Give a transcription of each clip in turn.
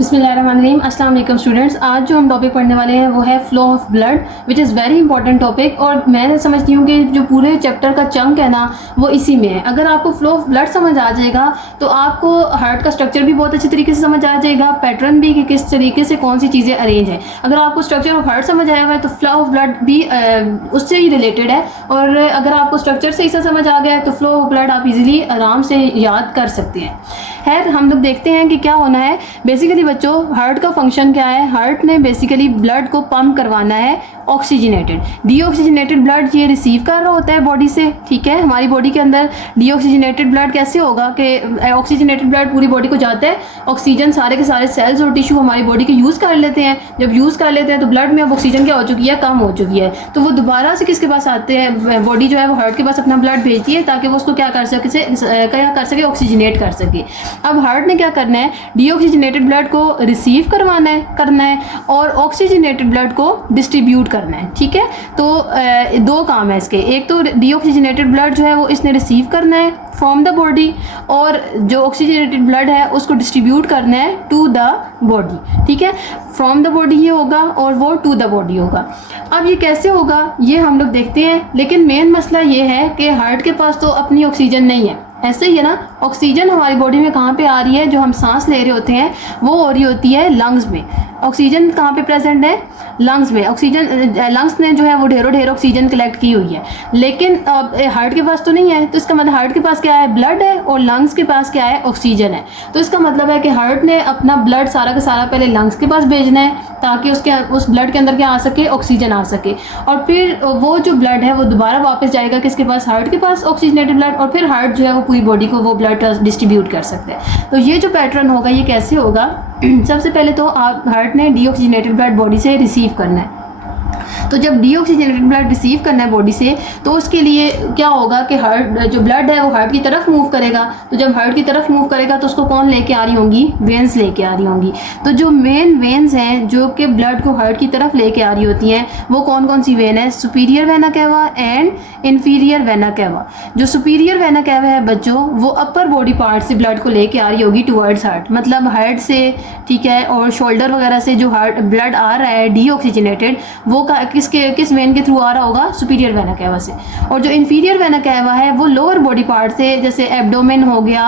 बिस्मिल्लाहिर्रहमानिर्रहीम। अस्सलाम वालेकुम स्टूडेंट्स। आज जो हम टॉपिक पढ़ने वाले हैं वो है flow of blood, which is very important topic. और मैं समझती हूँ कि जो पूरे चैप्टर का चंक है ना वो इसी में है। अगर आपको फ़्लो ऑफ ब्लड समझ आ जाएगा तो आपको हार्ट का स्ट्रक्चर भी बहुत अच्छे तरीके से समझ आ जाएगा, पैटर्न भी कि किस तरीके से कौन सी चीज़ें अरेंज हैं। अगर आपको स्ट्रक्चर ऑफ हार्ट समझ आया हुआ है तो फ़्लो ऑफ ब्लड भी उससे ही रिलेटेड है। और अगर आपको स्ट्रक्चर से ही समझ आ गया है तो फ़्लो ऑफ ब्लड आप इजीली आराम से याद कर सकते हैं। खैर, हम लोग देखते हैं कि क्या होना है। बेसिकली बच्चों, हार्ट का फंक्शन क्या है? हार्ट ने बेसिकली ब्लड को पंप करवाना है ऑक्सीजनेटेड। डीऑक्सीजनेटेड ब्लड ये रिसीव कर रहा होता है बॉडी से, ठीक है। हमारी बॉडी के अंदर डीऑक्सीजनेटेड ब्लड कैसे होगा कि ऑक्सीजनेटेड ब्लड पूरी बॉडी को जाता है, ऑक्सीजन सारे के सारे सेल्स और टिश्यू हमारी बॉडी के यूज़ कर लेते हैं। जब यूज़ कर लेते हैं तो ब्लड में अब ऑक्सीजन क्या हो चुकी है, कम हो चुकी है। तो वो दोबारा से किसके पास आते हैं? बॉडी जो है वो हार्ट के पास अपना ब्लड भेजती है ताकि वो उसको क्या कर सके, ऑक्सीजनेट कर सके। अब हार्ट ने क्या करना है, डीऑक्सीजनेटेड ब्लड को रिसीव करना है और ऑक्सीजनेटेड ब्लड को डिस्ट्रीब्यूट करना है, ठीक है। तो दो काम है इसके। एक तो डीऑक्सीजनेटेड ब्लड जो है वो इसने रिसीव करना है फ्रॉम द बॉडी, और जो ऑक्सीजनेटेड ब्लड है उसको डिस्ट्रीब्यूट करना है टू द बॉडी, ठीक है। फ्रॉम द बॉडी ये होगा और वो टू द बॉडी होगा। अब ये कैसे होगा ये हम लोग देखते हैं, लेकिन मेन मसला ये है कि हार्ट के पास तो अपनी ऑक्सीजन नहीं है। ऐसे ही है ना, ऑक्सीजन हमारी बॉडी में कहाँ पे आ रही है? जो हम सांस ले रहे होते हैं वो हो रही होती है लंग्स में। ऑक्सीजन कहाँ पे प्रेजेंट है? लंग्स में। ऑक्सीजन लंग्स ने जो है वो ढेरों ऑक्सीजन कलेक्ट की हुई है, लेकिन हार्ट के पास तो नहीं है। तो इसका मतलब हार्ट के पास क्या है? ब्लड है, और लंग्स के पास क्या है? ऑक्सीजन है। तो इसका मतलब है कि हार्ट ने अपना ब्लड सारा का सारा पहले लंग्स के पास भेजना है ताकि उस ब्लड के अंदर क्या आ सके? ऑक्सीजन आ सके। और फिर वो जो ब्लड है वो दोबारा वापस जाएगा किसके पास? हार्ट के पास, ऑक्सीजनेटेड ब्लड। और फिर हार्ट जो है वो पूरी बॉडी को वो ब्लड डिस्ट्रीब्यूट कर सकते हैं। तो ये जो पैटर्न होगा ये कैसे होगा? सबसे पहले तो आप हार्ट ने डीऑक्सीजनेटेड ब्लड बॉडी से रिसीव करना है। तो जब डीऑक्सीजनेटेड ब्लड रिसीव करना है बॉडी से तो उसके लिए क्या होगा कि हार्ट जो ब्लड है वो हार्ट की तरफ मूव करेगा। तो जब हार्ट की तरफ मूव करेगा तो उसको कौन लेके आ रही होंगी? वेन्स लेके आ रही होंगी। तो जो मेन वेन्स हैं जो कि ब्लड को हार्ट की तरफ लेके आ रही होती हैं वो कौन कौन सी वेन है? Superior vena cava and inferior vena cava. जो सुपीरियर वेना कैवा है बच्चों वो अपर बॉडी पार्ट से ब्लड को लेके आ रही होगी टुवर्ड्स हार्ट, मतलब हार्ट से, ठीक है। और शोल्डर वगैरह से जो हार्ट ब्लड आ रहा है डीऑक्सीजनेटेड वो किस वेन के थ्रू आ रहा होगा? सुपीरियर वेना कैवा से। और जो इन्फीरियर वेना कैवा है वो लोअर बॉडी पार्ट से, जैसे एब्डोमेन हो गया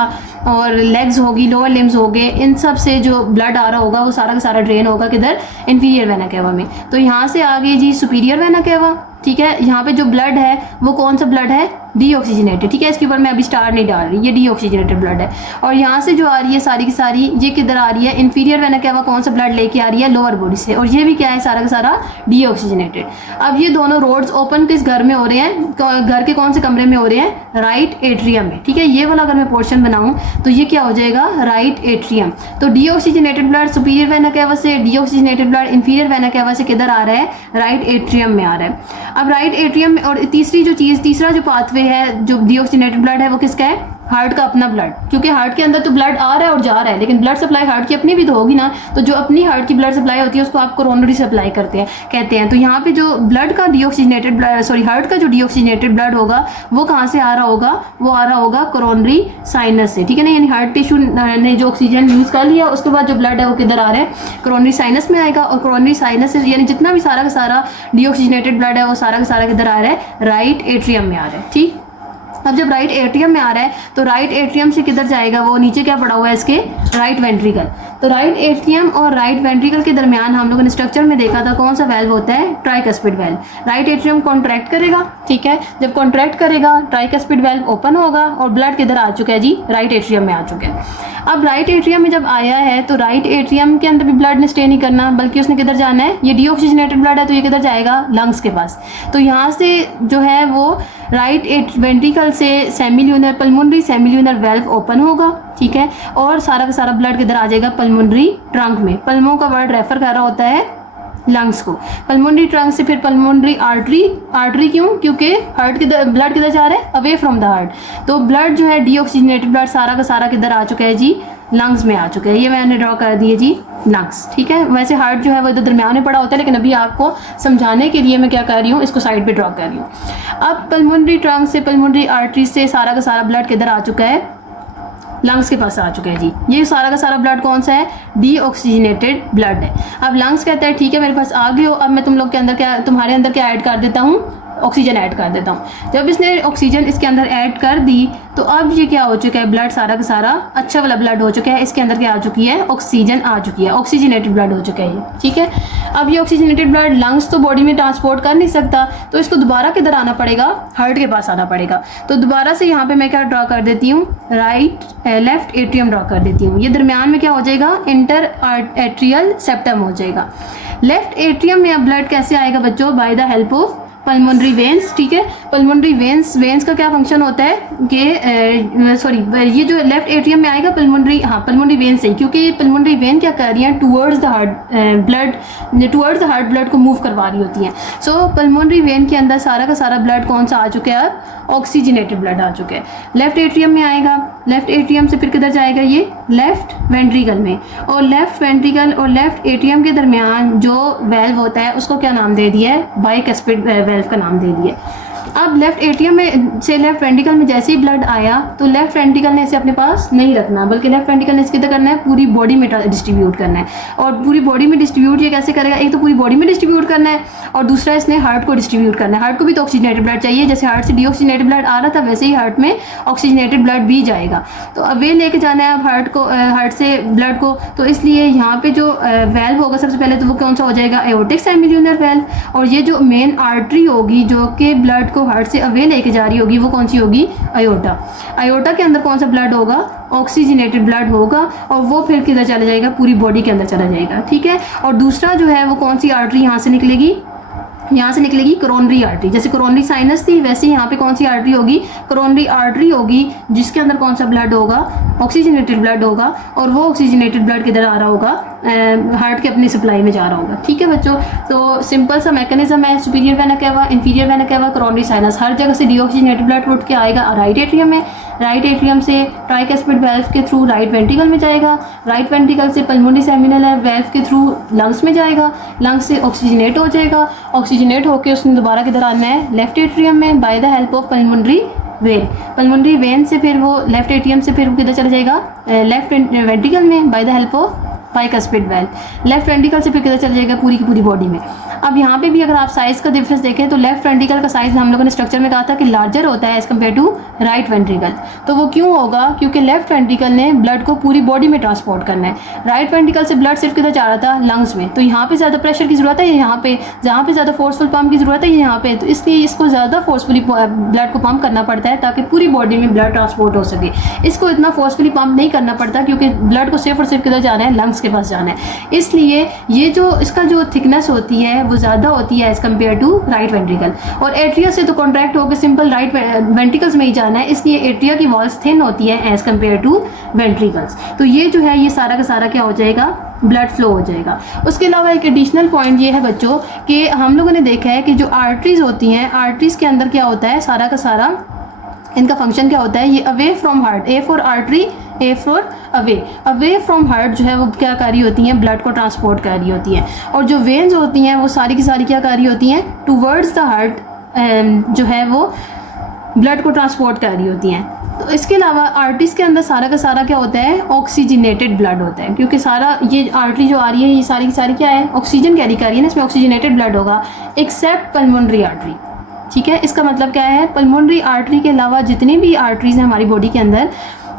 और लेग्स होगी, लोअर लिम्स हो गए, इन सब से जो ब्लड आ रहा होगा वो सारा का सारा ड्रेन होगा किधर? इन्फीरियर वेना कैवा में। तो यहाँ से आ गई जी सुपीरियर वेना कैवा, ठीक है। यहाँ पे जो ब्लड है वो कौन सा ब्लड है? डीऑक्सीजनेटेड, ठीक है। इसके ऊपर मैं अभी स्टार नहीं डाल रही, ये डीऑक्सीजनेटेड ब्लड है। और यहाँ से जो आ रही है सारी की सारी ये किधर आ रही है? इन्फीरियर वेना कैवा कौन सा ब्लड लेके आ रही है? लोअर बॉडी से। और ये भी क्या है? सारा का सारा डीऑक्सीजनेटेड। अब ये दोनों रोड्स ओपन किस घर में हो रहे हैं? घर के कौन से कमरे में हो रहे हैं? राइट एट्रियम में, ठीक है। ये वाला अगर मैं पोर्शन बनाऊँ तो ये क्या हो जाएगा? Right atrium. तो deoxygenated blood superior vena cava से, deoxygenated blood inferior vena cava से किधर आ रहा है? राइट एट्रियम में आ रहा है। अब राइट एट्रियम में, और तीसरा जो पाथवे है जो डीऑक्सीजनेटेड ब्लड है वो किसका है? हार्ट का अपना ब्लड। क्योंकि हार्ट के अंदर तो ब्लड आ रहा है और जा रहा है, लेकिन ब्लड सप्लाई हार्ट की अपनी भी तो होगी ना। तो जो अपनी हार्ट की ब्लड सप्लाई होती है उसको आप कोरोनरी सप्लाई कहते हैं। तो यहाँ पे जो ब्लड का डीऑक्सीजनेटेड ब्लड, हार्ट का जो डीऑक्सीजनेटेड ब्लड होगा वो कहाँ से आ रहा होगा? वो आ रहा होगा कोरोनरी साइनस से, ठीक है ना। यानी हार्ट टिश्यू ने जो ऑक्सीजन यूज़ कर लिया उसके बाद जो ब्लड है वो किधर आ रहा है? कोरोनरी साइनस में आएगा। और कोरोनरी साइनस से यानी जितना भी सारा का सारा डीऑक्सीजनेटेड ब्लड है वो सारा का सारा किधर आ रहा है? राइट एट्रियम में आ रहा है, ठीक। अब जब राइट एट्रियम में आ रहा है तो राइट एट्रियम से किधर जाएगा? वो नीचे क्या पड़ा हुआ है इसके? Right ventricle. तो राइट एट्रियम और राइट वेंट्रिकल के दरमियान हम लोगों ने स्ट्रक्चर में देखा था कौन सा वेल्व होता है? Tricuspid valve. Right atrium contract करेगा, ठीक है। जब कॉन्ट्रैक्ट करेगा ट्राइकस्पिड वेल्व ओपन होगा और ब्लड किधर आ चुका है जी? राइट एट्रियम में आ चुका है। अब राइट एट्रियम में जब आया है तो राइट एट्रियम के अंदर भी ब्लड ने स्टे नहीं करना, बल्कि उसने किधर जाना है? ये डीऑक्सीजनेटेड ब्लड है तो ये किधर जाएगा? लंग्स के पास। तो यहाँ से जो है वो राइट वेंट्रिकल से semilunar pulmonary semilunar valve open होगा, ठीक है। और सारा का सारा ब्लड किधर आ जाएगा? पल्मोनरी ट्रंक में। पल्मो का वर्ड रेफर कर रहा होता है लंग्स को। पल्मोनरी ट्रंक से फिर पल्मोनरी आर्टरी क्यों? क्योंकि हार्ट के ब्लड किधर जा रहा है? Away from the heart. तो ब्लड जो है डीऑक्सीजनेटेड ब्लड सारा का सारा किधर आ चुका है जी? लंग्स में आ चुके हैं। ये मैंने ड्रॉ कर दिए जी लंग्स, ठीक है। वैसे हार्ट जो है वो इधर दरमियान में पड़ा होता है, लेकिन अभी आपको समझाने के लिए मैं क्या कर रही हूँ, इसको साइड पे ड्रॉ कर रही हूँ। अब पल्मोनरी ट्रंक से पल्मोनरी आर्टरी से सारा का सारा ब्लड किधर आ चुका है? लंग्स के पास आ चुका है जी। ये सारा का सारा ब्लड कौन सा है, डीऑक्सीजनेटेड ब्लड है। अब लंग्स कहता है ठीक है मेरे पास आ गए हो, अब मैं तुम लोग के अंदर क्या, तुम्हारे अंदर क्या ऐड कर देता हूँ, ऑक्सीजन ऐड कर देता हूँ। जब इसने ऑक्सीजन इसके अंदर ऐड कर दी तो अब ये क्या हो चुका है, ब्लड सारा का सारा अच्छा वाला ब्लड हो चुका है, इसके अंदर क्या आ चुकी है, ऑक्सीजन आ चुकी है, ऑक्सीजनेटेड ब्लड हो चुका है ये, ठीक है। अब ये ऑक्सीजनेटेड ब्लड लंग्स तो बॉडी में ट्रांसपोर्ट कर नहीं सकता, तो इसको दोबारा किधर आना पड़ेगा, हार्ट के पास आना पड़ेगा। तो दोबारा से यहाँ पे मैं क्या ड्रॉ कर देती हूँ, लेफ्ट एट्रियम ड्रॉ कर देती हूँ। ये दरमियान में क्या हो जाएगा, इंटर एट्रियल सेप्टम हो जाएगा। लेफ्ट एट्रियम में अब ब्लड कैसे आएगा बच्चों, by the help of pulmonary veins, ठीक है। पल्मोनरी वेन्स का क्या फंक्शन होता है कि सॉरी ये जो लेफ्ट एट्रियम में आएगा पल्मोनरी वेन से, क्योंकि पल्मोनरी वेन क्या कर रही है, टुवर्ड्स द हार्ट ब्लड को मूव करवा रही होती हैं। सो पल्मोनरी वेन के अंदर सारा का सारा ब्लड कौन सा आ चुका है, अब ऑक्सीजनेटेड ब्लड आ चुका है। लेफ्ट एट्रियम में आएगा, लेफ्ट एट्रियम से फिर किधर जाएगा, ये लेफ्ट वेंट्रिकल में, और लेफ्ट वेंट्रिकल और लेफ्ट एट्रियम के दरमियान जो वेल्व होता है उसको क्या नाम दे दिया है, बाइकस्पिड वेल्व का नाम दे दिया। अब लेफ्ट एट्रियम में से लेफ्ट वेंट्रिकल में जैसे ही ब्लड आया तो लेफ्ट वेंट्रिकल ने इसे अपने पास नहीं रखना, बल्कि लेफ्ट वेंट्रिकल ने इसे किधर करना है, पूरी बॉडी में डिस्ट्रीब्यूट करना है। और पूरी बॉडी में डिस्ट्रीब्यूट ये कैसे करेगा, एक तो पूरी बॉडी में डिस्ट्रीब्यूट करना है और दूसरा इसने हार्ट को डिस्ट्रीब्यूट करना है। हार्ट को भी तो ऑक्सीजनेटेड ब्लड चाहिए, जैसे हार्ट से डीऑक्सीजनेटेड ब्लड आ रहा था वैसे ही हार्ट में ऑक्सीजनेटेड ब्लड भी जाएगा। तो अब वे लेके जाना है अब हार्ट से ब्लड को, तो इसलिए यहाँ पे जो वेल्व होगा सबसे पहले तो वो कौन सा हो जाएगा, एओर्टिक सेमिल्यूनर वेल्व। और ये जो मेन आर्टरी होगी जो कि ब्लड को हार्ट से अवे लेके जा रही होगी वो कौन सी होगी, अयोर्टा। अयोर्टा के अंदर कौन सा ब्लड होगा, ऑक्सीजनेटेड ब्लड होगा, और वो फिर किधर चला जाएगा, पूरी बॉडी के अंदर चला जाएगा, ठीक है। और दूसरा जो है वो कौन सी आर्टरी यहाँ से निकलेगी, यहाँ से निकलेगी कोरोनरी आर्टरी। जैसे कोरोनरी साइनस थी वैसे यहाँ पे कौन सी आर्टरी होगी, कोरोनरी आर्टरी होगी, जिसके अंदर कौन सा ब्लड होगा, ऑक्सीजनेटेड ब्लड होगा, और वो ऑक्सीजनेटेड ब्लड किधर आ रहा होगा, हार्ट के अपनी सप्लाई में जा रहा होगा, ठीक है बच्चों। तो सिंपल सा मैकेनिज्म है, superior vena cava, inferior vena cava, coronary sinus, हर जगह से डीऑक्सीजनेटेड ब्लड उठ के आएगा राइट एट्रियम में, राइट एट्रियम से ट्राइकस्पिड वेल्व के थ्रू राइट वेंट्रिकल में जाएगा, राइट वेंट्रिकल से पल्मोनरी सेमिनल वेल्व के थ्रू लंग्स में जाएगा, लंग्स से ऑक्सीजनेट हो जाएगा, ऑक्सीजनेट होकर उसने दोबारा किधर आना है, लेफ्ट एट्रियम में, by the help of pulmonary vein. Pulmonary when से फिर वो लेफ्ट एट्रियम से फिर वो किधर चला जाएगा, लेफ्ट वेंट्रिकल में, by the help of bicuspid valve. Left ventricle से फिर किधर चल जाएगा, पूरी की पूरी बॉडी में। अब यहाँ पे भी अगर आप साइज़ का डिफरेंस देखें तो लेफ्ट वेंट्रिकल का साइज़ हम लोगों ने स्ट्रक्चर में कहा था कि लार्जर होता है as compared to right ventricle. तो वो क्यों होगा, क्योंकि लेफ्ट वेंट्रिकल ने ब्लड को पूरी बॉडी में ट्रांसपोर्ट करना है, राइट वेंट्रिकल से ब्लड सिर्फ किधर जा रहा था, लंग्स में। तो यहाँ पे ज़्यादा प्रेशर की ज़रूरत है, यहाँ पे जहाँ पे ज़्यादा फोर्सफुल पंप की ज़रूरत है यहाँ पे, तो इसलिए इसको ज़्यादा फोर्सफुली ब्लड को पंप करना पड़ता है ताकि पूरी बॉडी में ब्लड ट्रांसपोर्ट हो सके। इसको इतना फोर्सफुली पंप नहीं करना पड़ता क्योंकि ब्लड को सिर्फ और सिर्फ किधर जाना है, लंग्स के पास जाना है। इसलिए ये जो इसका जो थिकनेस होती है वो ज़्यादा होती है as compared to right ventricle. और एट्रिया से तो कॉन्ट्रैक्ट होकर सिंपल राइट वेंट्रिकल्स में ही जाना है, इसलिए एट्रिया की वॉल्स थिन होती है एज कम्पेयर टू वेंट्रिकल्स। तो ये जो है ये सारा का सारा क्या हो जाएगा, ब्लड फ्लो हो जाएगा। उसके अलावा एक एडिशनल पॉइंट ये है बच्चों कि हम लोगों ने देखा है कि जो आर्टरीज होती हैं, आर्टरीज के अंदर क्या होता है, सारा का सारा इनका फंक्शन क्या होता है, ये away from heart, A for artery, A for away from heart जो है वो क्या कर रही होती हैं, ब्लड को ट्रांसपोर्ट कर रही होती हैं। और जो वेन्स होती हैं वो सारी की सारी क्या कर रही होती हैं, टूवर्ड्स द हार्ट जो है वो ब्लड को ट्रांसपोर्ट कर रही होती हैं। तो इसके अलावा आर्टरीज के अंदर सारा का सारा क्या होता है, ऑक्सीजनेटेड ब्लड होता है, क्योंकि सारा ये आर्टरी जो आ रही है ये सारी की सारी क्या है, ऑक्सीजन कैरी कर रही है ना, इसमें ऑक्सीजनेटेड ब्लड होगा एक्सेप्ट पल्मोनरी आर्टरी, ठीक है। इसका मतलब क्या है, पल्मोनरी आर्टरी के अलावा जितनी भी आर्टरीज हैं हमारी बॉडी के अंदर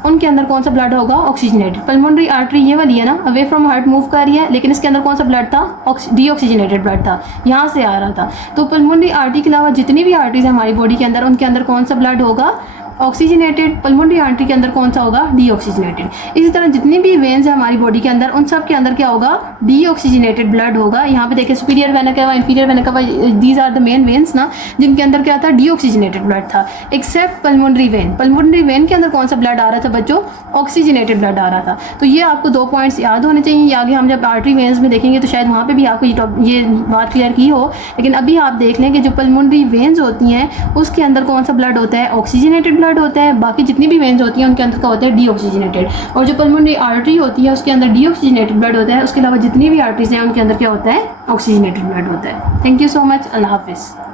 उनके अंदर कौन सा ब्लड होगा, ऑक्सीजनेटेड। पल्मोनरी आर्टरी ये वाली है ना, अवे फ्रॉम हार्ट मूव कर रही है, लेकिन इसके अंदर कौन सा ब्लड था, डीऑक्सीजनेटेड ब्लड था, यहाँ से आ रहा था। तो पल्मोनरी आर्टरी के अलावा जितनी भी आर्टरीज हैं हमारी बॉडी के अंदर उनके अंदर कौन सा ब्लड होगा, ऑक्सीजनेटेड। पल्मोनरी आर्टरी के अंदर कौन सा होगा, डीऑक्सीजनेटेड। इसी तरह जितनी भी वेन्स है हमारी बॉडी के अंदर उन सब के अंदर क्या होगा, डीऑक्सीजनेटेड ब्लड होगा। यहाँ पे देखिए superior vena cava, inferior vena cava, these are the main veins ना, जिनके अंदर क्या था, डीऑक्सीजनेटेड ब्लड था, except pulmonary vein. Pulmonary vein के अंदर कौन सा ब्लड आ रहा था बच्चों, ऑक्सीजनेटेड ब्लड आ रहा था। तो ये आपको 2 पॉइंट्स याद होने चाहिए। ये आगे हम जब आर्टरी वेन्स में देखेंगे तो शायद वहाँ पर भी आपको ये बात क्लियर की हो, लेकिन अभी आप देख लें कि जो पल्मोनरी वेन्स होती हैं उसके अंदर कौन सा ब्लड होता है, ऑक्सीजनेटेड ब्लड होता है। बाकी जितनी भी वेन्स होती हैं उनके अंदर क्या होता है, डीऑक्सीजनेटेड। और जो पल्मोनरी आर्टरी होती है उसके अंदर डीऑक्सीजनेटेड ब्लड होता है। उसके अलावा जितनी भी आर्टरीज हैं उनके अंदर क्या होता है, ऑक्सीजनेटेड ब्लड होता है। थैंक यू सो मच, अल्लाह हाफिज़।